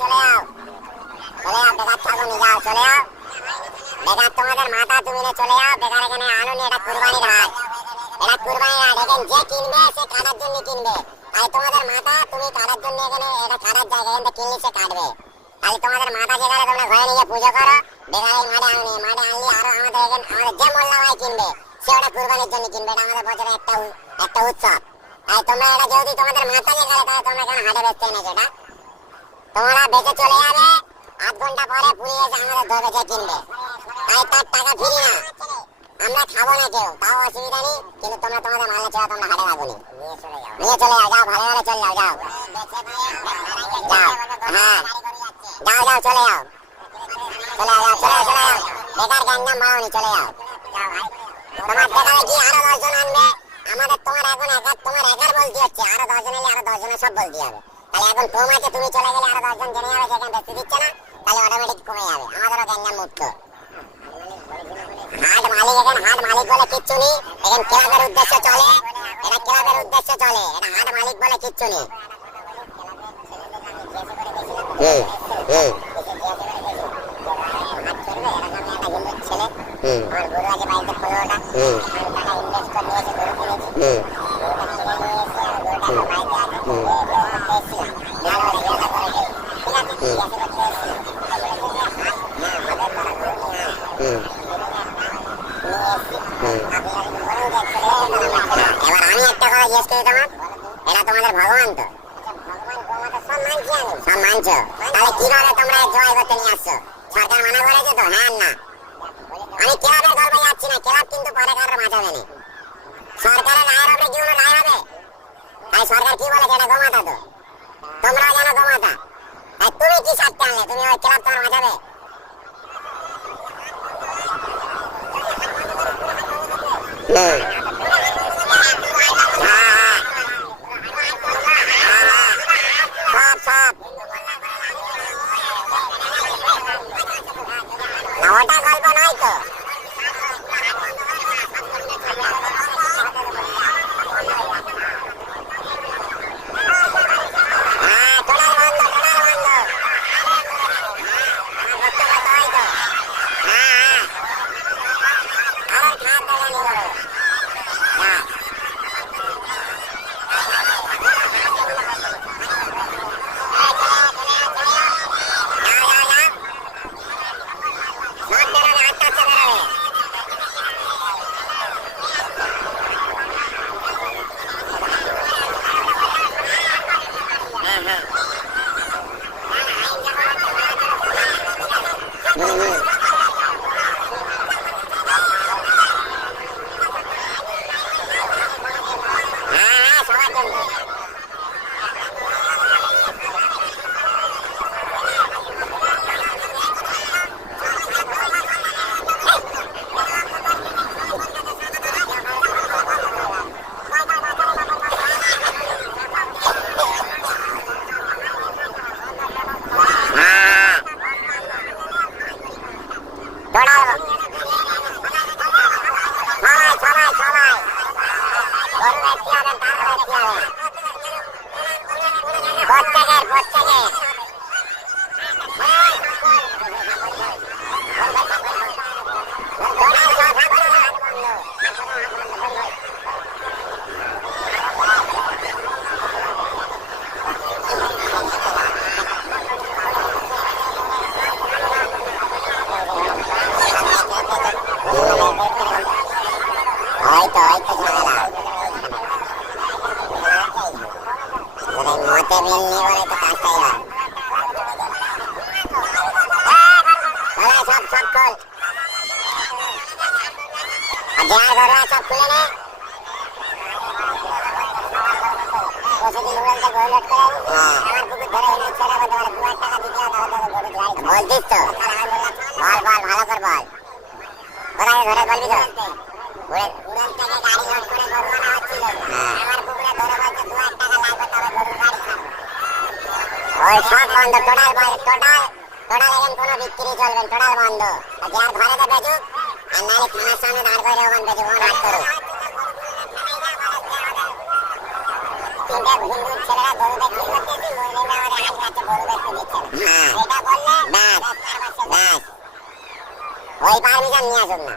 চলে যাও বেকার থাকো নি, যাও চলে যাও বেকার, তোমাদের মাথা তুমি নিয়ে চলে যাও বেকার, এখানে আনো নি, এটা কুরবানির হাট, এটা কুরবানির হাট, এখানে যে কিনবে সে কাটার জন্য কিনবে, তাই তোমাদের মাথা তুমি কাটার জন্য এখানে, এটা কাটার জায়গা, এখানে কিনলে সে কাটবে, তাই তোমাদের মাথা যেখানে তোমরা ঘরে নিয়ে পুজো করো, বেকার এই মাঠে আনো নি, মাঠে আনলে আরো আমাদের এখানে আমাদের যে মোল্লা ভাই কিনবে সে ওটা কুরবানির জন্য কিনবে, এটা আমাদের বছরের একটা উৎসব, তাই তোমরা এটা যদি তোমাদের মাথা যেখানে, তাহলে তোমরা এখানে হাটে বেচতে এনেছো, এটা তোমরা বেঁচে চলে যাবে, 8 ঘন্টা পরে পুড়িয়ে এসে আমাদের ধরবে যে কিনবে, তাই তার টাকা ফিরি না, আমরা খাবো না কেউ, তাও অসুবিধা নেই, কিন্তু তোমরা তোমাদের মালে ছেড়ে তোমরা হাটে রাখো নি, নিয়ে চলে যাও, যাও ভালো ভালো চলে যাও, যাও হ্যাঁ যাও চলে যাও, বেকার গাঞ্জাম মারো নি, চলে যাও, তোমার দোকানে কি আরো 10 জন আনবে, আমাদের তোমার এখন তোমার একার বলতে হচ্ছে, আরো 10 জন এলে আরো 10 জনের সব বলতে হবে, তাহলে এখন কম আছে, তুমি চলে গেলে আরো 10 জন জেনে যাবে যেখানে বেশি দিচ্ছে না, তাহলে অটোমেটিক কমে যাবে, আমাদেরও গ্যাঞ্জাম মুক্ত। হাট মালিক এখানে, হাট মালিক বলে কিচ্ছু নেই, এখানে ক্লাবের উদ্দেশ্যে চলে, এটা ক্লাবের উদ্দেশ্যে চলে, এটা হাট মালিক বলে কিচ্ছু নেই। এবার আমি একটা কথা জিজ্ঞেস করি তোমার, এরা তোমাদের ভগবান তো, সব মানছো, তাহলে কিভাবে তোমরা জয় করতে নিয়ে আসছো, সরকার মানা করেছে তো, হ্যাঁ না, আমি ক্লাবের গল্পে যাচ্ছি না, ক্লাব কিন্তু পরে কারোর বাঁচাবে না, সরকারের রায়ের হবে কি কোনো রায় হবে, তাই সরকার কি বলেছে এটা গোমাতা তো, তোমরাও জানো গোমাতা, তাই তুমি কি সাথে আনলে, তুমি ওই ক্লাব তোমার বাঁচাবে, ওটা গল্প নয় তো, বলছিস তো, বল বল ভালো করে বল, কোথায় ঘরে বলবি তো, উড়ান থেকে গাড়ি লোড করে গরু আনা হচ্ছিল, আমার পুকুরে ধরে বলছে 2 টাকা লাগবে, তবে গরুর গাড়ি ছাড়বে, ওই সব বন্ধ, টোটাল এখন কোনো বিক্রি চলবে, টোটাল বন্ধ, যার ঘরে তো বেচুক, আর নাহলে থানার সামনে দাঁড় করে ওখানে বেচুক, ওখানে হাট করুক, তিনটে হিন্দু ছেলেরা গরু বিক্রি করতেছি, মুসলিমরা আমাদের হাট কাছে গরু ওই পারমিশন নিয়ে আসুক না।